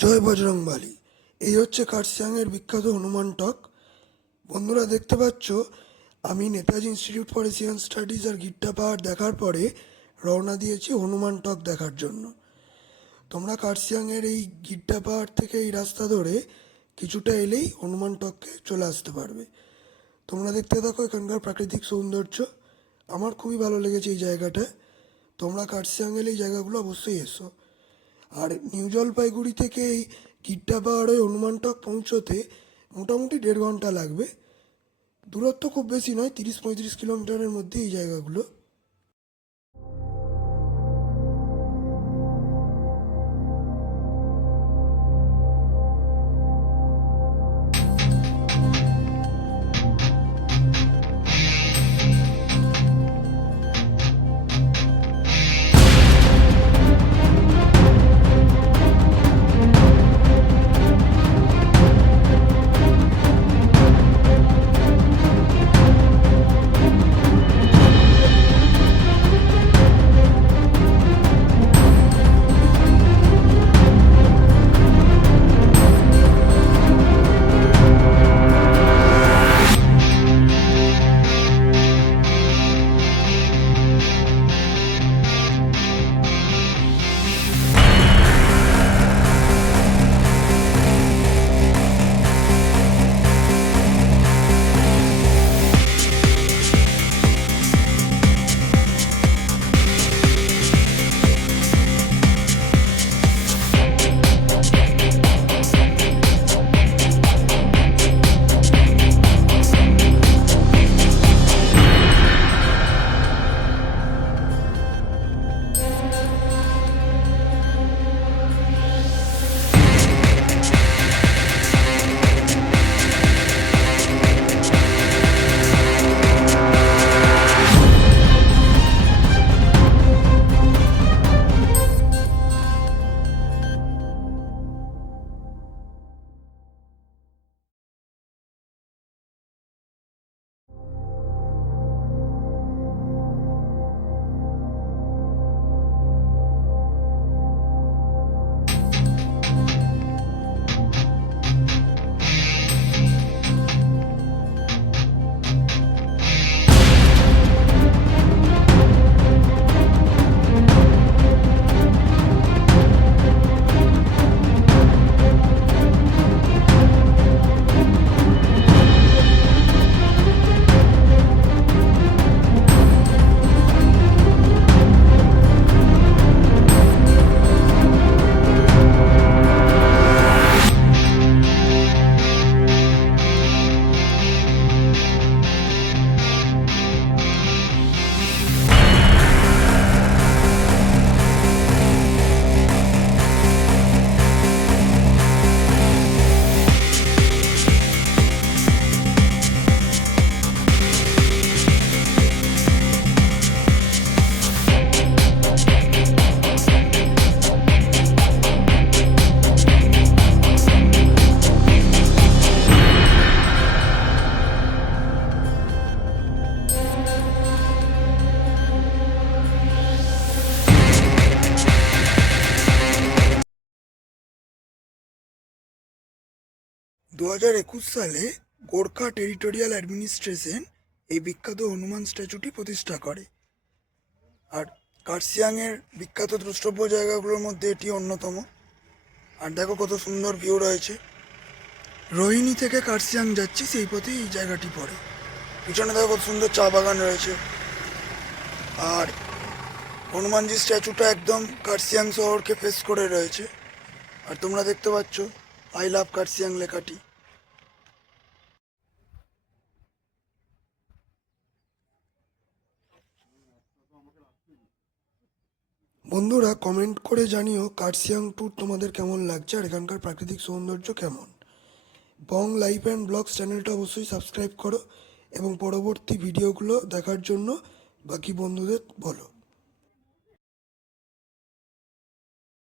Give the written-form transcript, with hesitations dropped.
জয় বজরংবলী। এই হচ্ছে কার্শিয়াংয়ের বিখ্যাত হনুমান টক। বন্ধুরা দেখতে পাচ্ছ, আমি Netaji institute for Asian studies আর গিট্টা পাহাড় দেখার পরে রওনা দিয়েছি হনুমান টক দেখার জন্য। তোমরা কার্শিয়াংয়ের এই গিট্টা পাহাড় থেকে এই রাস্তা ধরে কিছুটা এলেই হনুমান টককে চলে আসতে পারবে। তোমরা দেখতে থাকো এখানকার প্রাকৃতিক সৌন্দর্য। আমার খুবই ভালো লেগেছে এই জায়গাটা। তোমরা কার্শিয়াং এলে এই জায়গাগুলো অবশ্যই এসো। আর নিউ জলপাইগুড়ি থেকে এই গিট্টা পাহাড়ে হনুমান টক পৌঁছোতে মোটামুটি 1.5 ঘন্টা লাগবে। দূরত্ব খুব বেশি নয়, 30-35 কিলোমিটারের মধ্যে এই জায়গাগুলো। দু 2021 সালে গোর্খা টেরিটোরিয়াল অ্যাডমিনিস্ট্রেশন এই বিখ্যাত হনুমান স্ট্যাচুটি প্রতিষ্ঠা করে। আর কার্শিয়াংয়ের বিখ্যাত দ্রষ্টব্য জায়গাগুলোর মধ্যে এটি অন্যতম। আর দেখো কত সুন্দর ভিউ রয়েছে। রোহিণী থেকে কার্শিয়াং যাচ্ছি, সেই পথেই এই জায়গাটি পড়ে। পিছনে দেখো কত সুন্দর চা বাগান রয়েছে। আর হনুমানজি স্ট্যাচুটা একদম কার্শিয়াং শহরকে ফেস করে রয়েছে। আর তোমরা দেখতে পাচ্ছ আই লাভ কার্শিয়াং লেখাটি। বন্ধুরা কমেন্ট করে জানিও কার্শিয়াং ট্যুর তোমাদের কেমন লাগছে আর এখানকার প্রাকৃতিক সৌন্দর্য কেমন। বং লাইফ অ্যান্ড ব্লগস চ্যানেলটা অবশ্যই সাবস্ক্রাইব করো এবং পরবর্তী ভিডিওগুলো দেখার জন্য বাকি বন্ধুদের বলো।